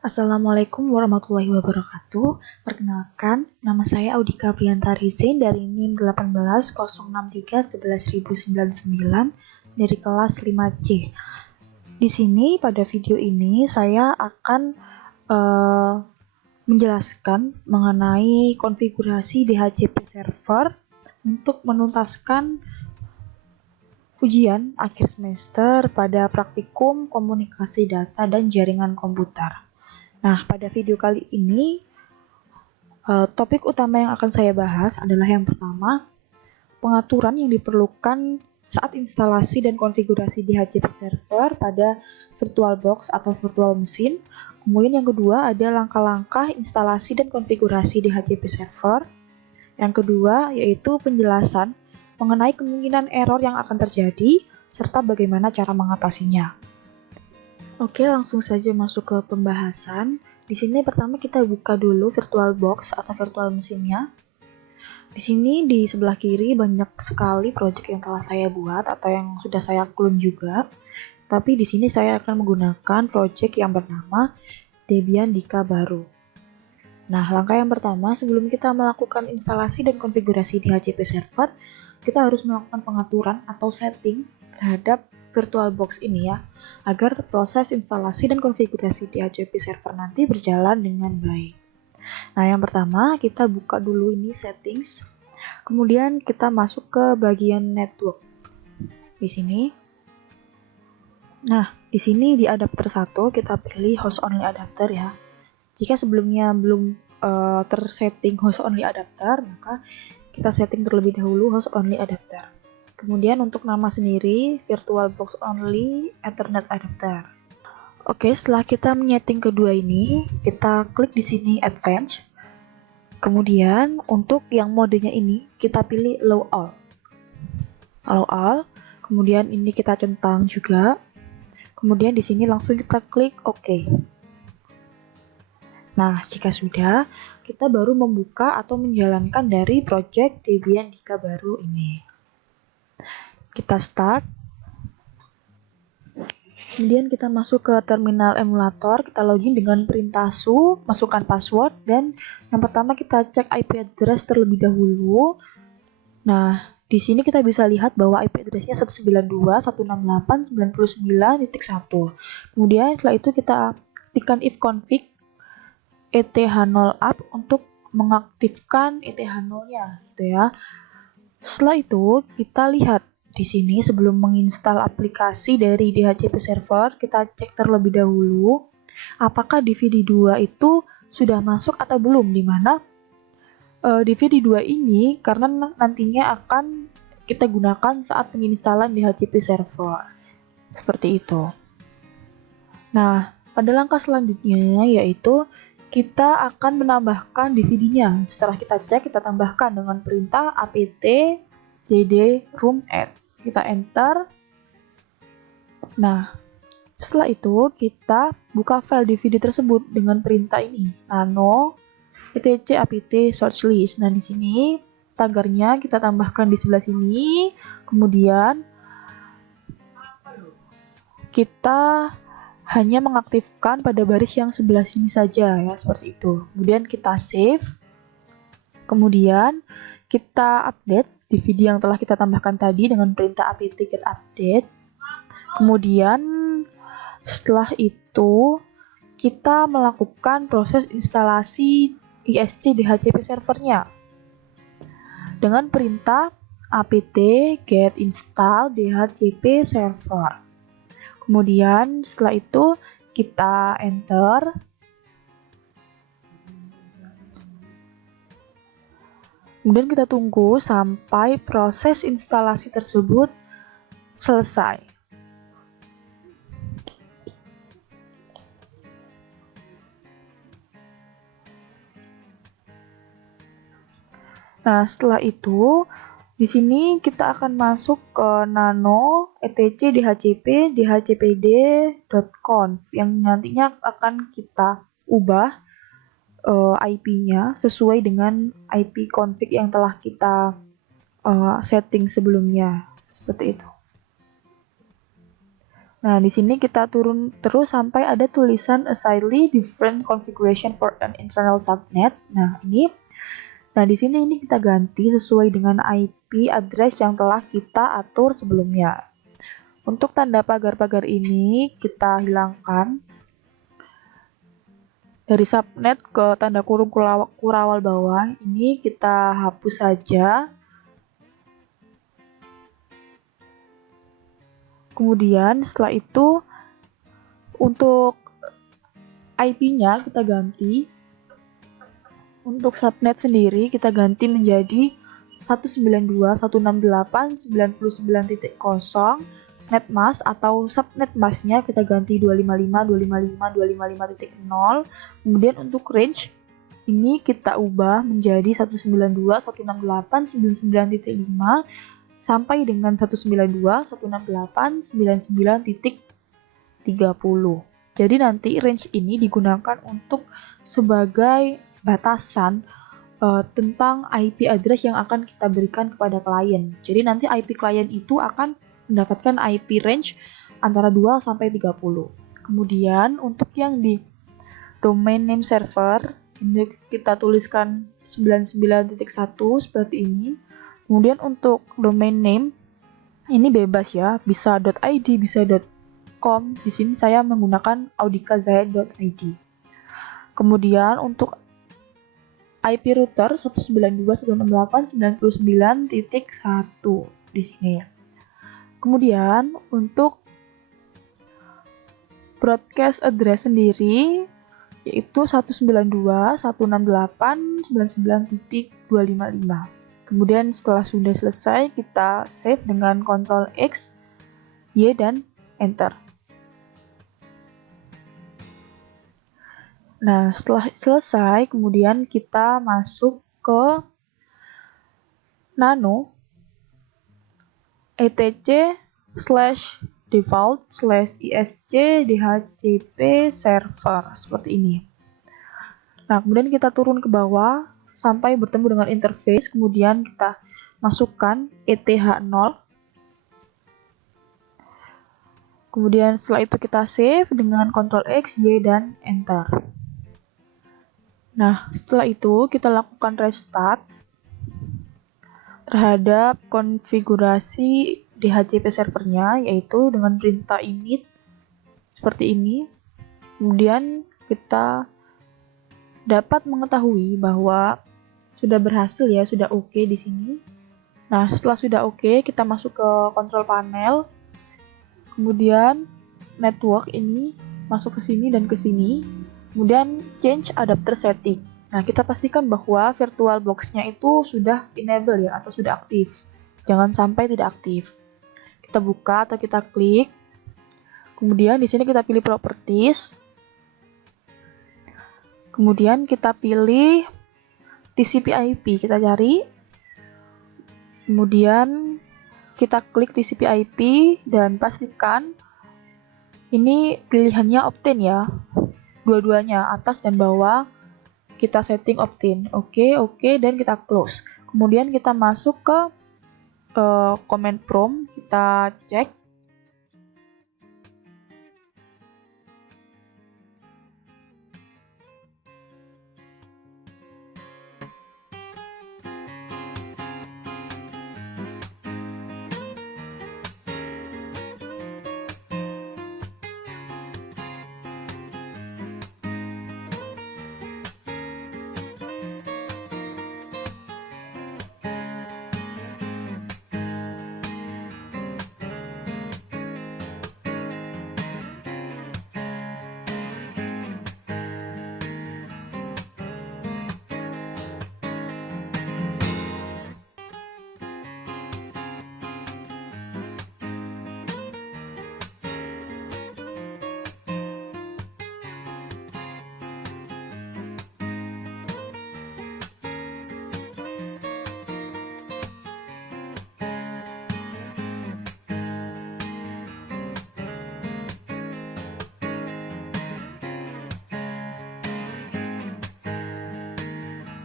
Assalamualaikum warahmatullahi wabarakatuh. Perkenalkan, nama saya Audika Priantari Zain dari NIM 18063 11099 dari kelas 5C. Di sini pada video ini saya akan menjelaskan mengenai konfigurasi DHCP server untuk menuntaskan ujian akhir semester pada praktikum komunikasi data dan jaringan komputer. Nah, pada video kali ini, topik utama yang akan saya bahas adalah yang pertama, pengaturan yang diperlukan saat instalasi dan konfigurasi DHCP server pada VirtualBox atau virtual machine. Kemudian yang kedua ada langkah-langkah instalasi dan konfigurasi DHCP server. Yang kedua yaitu penjelasan mengenai kemungkinan error yang akan terjadi serta bagaimana cara mengatasinya. Oke, langsung saja masuk ke pembahasan. Di sini pertama kita buka dulu VirtualBox atau virtual machine-nya. Di sini di sebelah kiri banyak sekali project yang telah saya buat atau yang sudah saya clone juga. Tapi di sini saya akan menggunakan project yang bernama Debian Dika baru. Nah, langkah yang pertama sebelum kita melakukan instalasi dan konfigurasi DHCP server, kita harus melakukan pengaturan atau setting terhadap VirtualBox ini ya, agar proses instalasi dan konfigurasi DHCP server nanti berjalan dengan baik. Nah, yang pertama kita buka dulu ini settings, kemudian kita masuk ke bagian network. Di sini. Nah, di sini di adapter 1 kita pilih host only adapter ya. Jika sebelumnya belum tersetting host only adapter, maka kita setting terlebih dahulu host only adapter. Kemudian untuk nama sendiri VirtualBox only Ethernet adapter. Oke, setelah kita menyeting kedua ini, kita klik di sini Advanced. Kemudian untuk yang modenya ini kita pilih Allow All. Allow All. Kemudian ini kita centang juga. Kemudian di sini langsung kita klik OK. Nah, jika sudah, kita baru membuka atau menjalankan dari project Debian Dika baru ini. Kita start. Kemudian kita masuk ke terminal emulator, kita login dengan perintah su, masukkan password, dan yang pertama kita cek IP address terlebih dahulu. Nah, di sini kita bisa lihat bahwa IP address-nya 192.168.99.1. Kemudian setelah itu kita ketikkan ifconfig eth0up untuk mengaktifkan eth0-nya gitu ya. Setelah itu kita lihat di sini sebelum menginstal aplikasi dari DHCP server, kita cek terlebih dahulu apakah DVD 2 itu sudah masuk atau belum, dimana DVD 2 ini karena nantinya akan kita gunakan saat penginstalan DHCP server seperti itu. Nah, pada langkah selanjutnya yaitu kita akan menambahkan DVD-nya. Setelah kita cek, kita tambahkan dengan perintah apt jd room add. Kita enter. Nah, setelah itu kita buka file DVD tersebut dengan perintah ini, nano etc apt source list. Nah, di sini tagarnya kita tambahkan di sebelah sini. Kemudian kita hanya mengaktifkan pada baris yang sebelah sini saja ya, seperti itu. Kemudian kita save. Kemudian kita update DVD yang telah kita tambahkan tadi dengan perintah apt get update. Kemudian setelah itu kita melakukan proses instalasi ISC DHCP servernya dengan perintah apt get install DHCP server. Kemudian setelah itu kita enter. Kemudian kita tunggu sampai proses instalasi tersebut selesai. Nah, setelah itu di sini kita akan masuk ke nano etc dhcp dhcpd.conf yang nantinya akan kita ubah IP-nya sesuai dengan IP config yang telah kita setting sebelumnya, seperti itu. Nah, di sini kita turun terus sampai ada tulisan a slightly different configuration for an internal subnet. Nah, di sini ini kita ganti sesuai dengan IP address yang telah kita atur sebelumnya. Untuk tanda pagar-pagar ini kita hilangkan. Dari subnet ke tanda kurung kurawal bawah, ini kita hapus saja. Kemudian setelah itu untuk IP-nya kita ganti. Untuk subnet sendiri kita ganti menjadi 192.168.99.0. Netmask atau subnet masknya kita ganti 255.255.255.0. Kemudian untuk range ini kita ubah menjadi 192.168.99.5 sampai dengan 192.168.99.30. Jadi nanti range ini digunakan untuk sebagai batasan tentang IP address yang akan kita berikan kepada klien. Jadi nanti IP klien itu akan mendapatkan IP range antara 2 sampai 30. Kemudian untuk yang di domain name server, ini kita tuliskan 99.1 seperti ini. Kemudian untuk domain name ini bebas ya, bisa .id, bisa .com. Di sini saya menggunakan audikazaya.id. Kemudian untuk IP router 192.168.99.1 di sini ya. Kemudian untuk broadcast address sendiri yaitu 192.168.99.255. Kemudian setelah sudah selesai, kita save dengan Ctrl X, Y, dan Enter. Nah, setelah selesai, kemudian kita masuk ke nano etc/default/isc/dhcp server seperti ini. Nah, kemudian kita turun ke bawah sampai bertemu dengan interface, kemudian kita masukkan ETH0. Kemudian setelah itu kita save dengan Ctrl X, Y, dan Enter. Nah, setelah itu kita lakukan restart terhadap konfigurasi DHCP servernya, yaitu dengan perintah init seperti ini. Kemudian kita dapat mengetahui bahwa sudah berhasil ya, sudah oke di sini. Nah, setelah sudah oke, kita masuk ke control panel. Kemudian network ini masuk ke sini dan ke sini. Kemudian change adapter setting. Nah, kita pastikan bahwa virtual box-nya itu sudah enable ya, atau sudah aktif. Jangan sampai tidak aktif. Kita buka atau kita klik. Kemudian di sini kita pilih properties. Kemudian kita pilih TCP/IP, kita cari. Kemudian kita klik TCP/IP dan pastikan ini pilihannya opt-in ya. Dua-duanya, atas dan bawah, kita setting opt-in. Oke, dan kita close. Kemudian kita masuk ke command prompt, kita cek.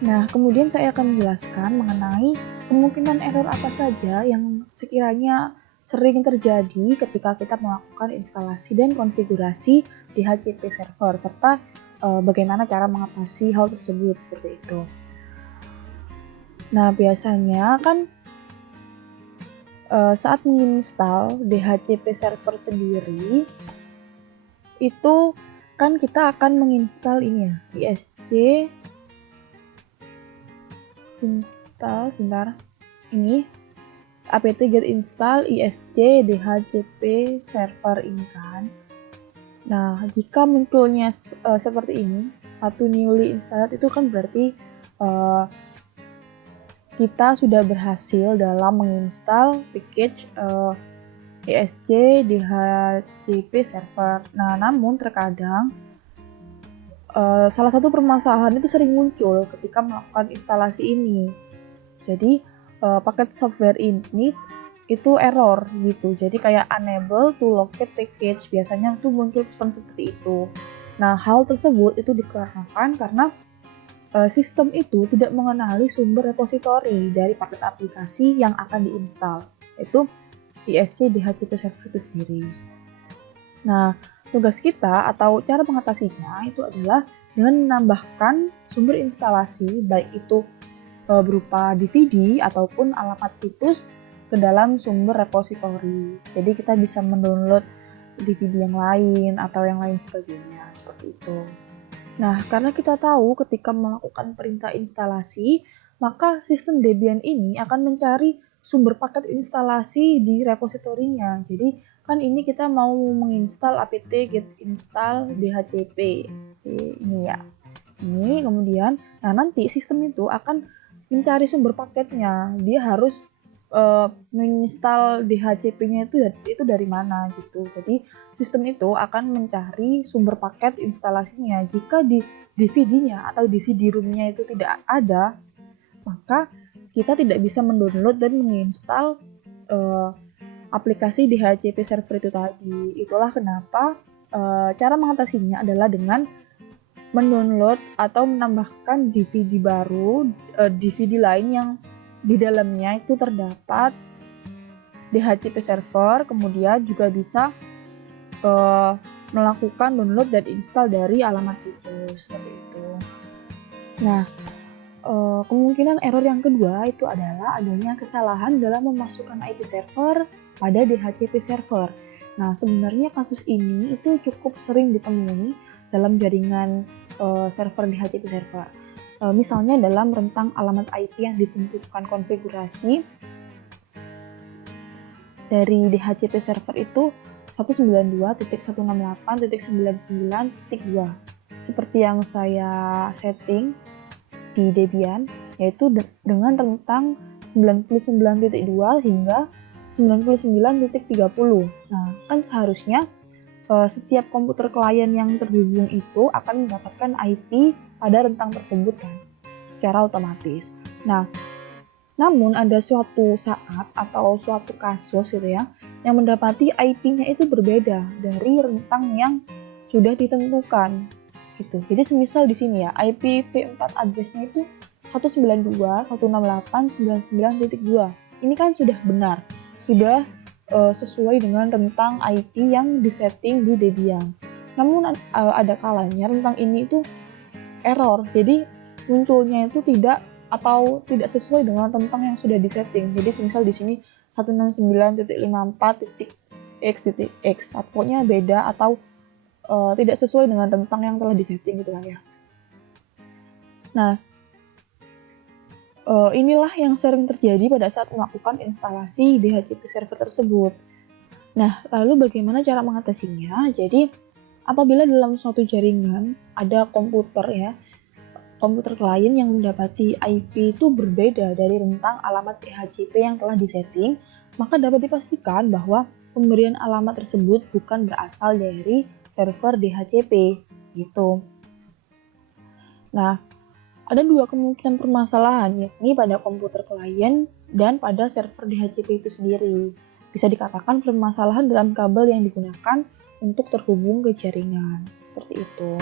Nah, kemudian saya akan menjelaskan mengenai kemungkinan error apa saja yang sekiranya sering terjadi ketika kita melakukan instalasi dan konfigurasi DHCP server, serta bagaimana cara mengatasi hal tersebut seperti itu. Nah, biasanya kan saat menginstal DHCP server sendiri, itu kan kita akan menginstal ini ya, ISC install, sebentar, ini apt get install ISC DHCP server ini kan. Nah, jika munculnya seperti ini, satu newly installed, itu kan berarti kita sudah berhasil dalam menginstal package ISC DHCP server. Nah, namun terkadang salah satu permasalahan itu sering muncul ketika melakukan instalasi ini. Jadi paket software ini itu error gitu. Jadi kayak unable to locate package. Biasanya tuh muncul pesan seperti itu. Nah, hal tersebut itu dikarenakan karena sistem itu tidak mengenali sumber repositori dari paket aplikasi yang akan diinstal, yaitu ISC DHCP server itu sendiri. Nah, tugas kita atau cara mengatasinya itu adalah dengan menambahkan sumber instalasi, baik itu berupa DVD ataupun alamat situs ke dalam sumber repositori. Jadi kita bisa mendownload DVD yang lain atau yang lain sebagainya, seperti itu. Nah, karena kita tahu ketika melakukan perintah instalasi, maka sistem Debian ini akan mencari sumber paket instalasi di repositorinya. Jadi, kan ini kita mau menginstal apt get install DHCP. Ini ya. Ini kemudian, nah nanti sistem itu akan mencari sumber paketnya. Dia harus menginstal DHCP-nya itu dari mana gitu. Jadi sistem itu akan mencari sumber paket instalasinya. Jika di DVD-nya atau di CD-ROM-nya itu tidak ada, maka kita tidak bisa mendownload dan menginstal aplikasi DHCP server itu tadi. Itulah kenapa cara mengatasinya adalah dengan mendownload atau menambahkan DVD baru, DVD lain yang di dalamnya itu terdapat DHCP server, kemudian juga bisa melakukan download dan install dari alamat situs, seperti itu. Nah, kemungkinan error yang kedua itu adalah adanya kesalahan dalam memasukkan IP server pada DHCP server. Nah, sebenarnya kasus ini itu cukup sering ditemui dalam jaringan server DHCP server. Misalnya dalam rentang alamat IP yang ditentukan konfigurasi dari DHCP server itu 192.168.99.2 seperti yang saya setting di Debian, yaitu dengan rentang 99.2 hingga 99.30. Nah, kan seharusnya setiap komputer klien yang terhubung itu akan mendapatkan IP pada rentang tersebut kan, secara otomatis. Nah, namun ada suatu saat atau suatu kasus gitu ya, yang mendapati IP-nya itu berbeda dari rentang yang sudah ditentukan gitu. Jadi semisal di sini ya, IP V4 address-nya itu 192.168.99.2. Ini kan sudah benar, sudah sesuai dengan rentang IP yang disetting di Debian. Namun ada kalanya rentang ini itu error, jadi munculnya itu tidak sesuai dengan rentang yang sudah disetting. Jadi misal di sini 169.54.x.x, pokoknya beda atau tidak sesuai dengan rentang yang telah disetting gitu kan ya. Nah, inilah yang sering terjadi pada saat melakukan instalasi DHCP server tersebut. Nah, lalu bagaimana cara mengatasinya? Jadi, apabila dalam suatu jaringan ada komputer klien yang mendapati IP itu berbeda dari rentang alamat DHCP yang telah disetting, maka dapat dipastikan bahwa pemberian alamat tersebut bukan berasal dari server DHCP gitu. Nah, ada dua kemungkinan permasalahan, yakni pada komputer klien dan pada server DHCP itu sendiri. Bisa dikatakan permasalahan dalam kabel yang digunakan untuk terhubung ke jaringan, seperti itu.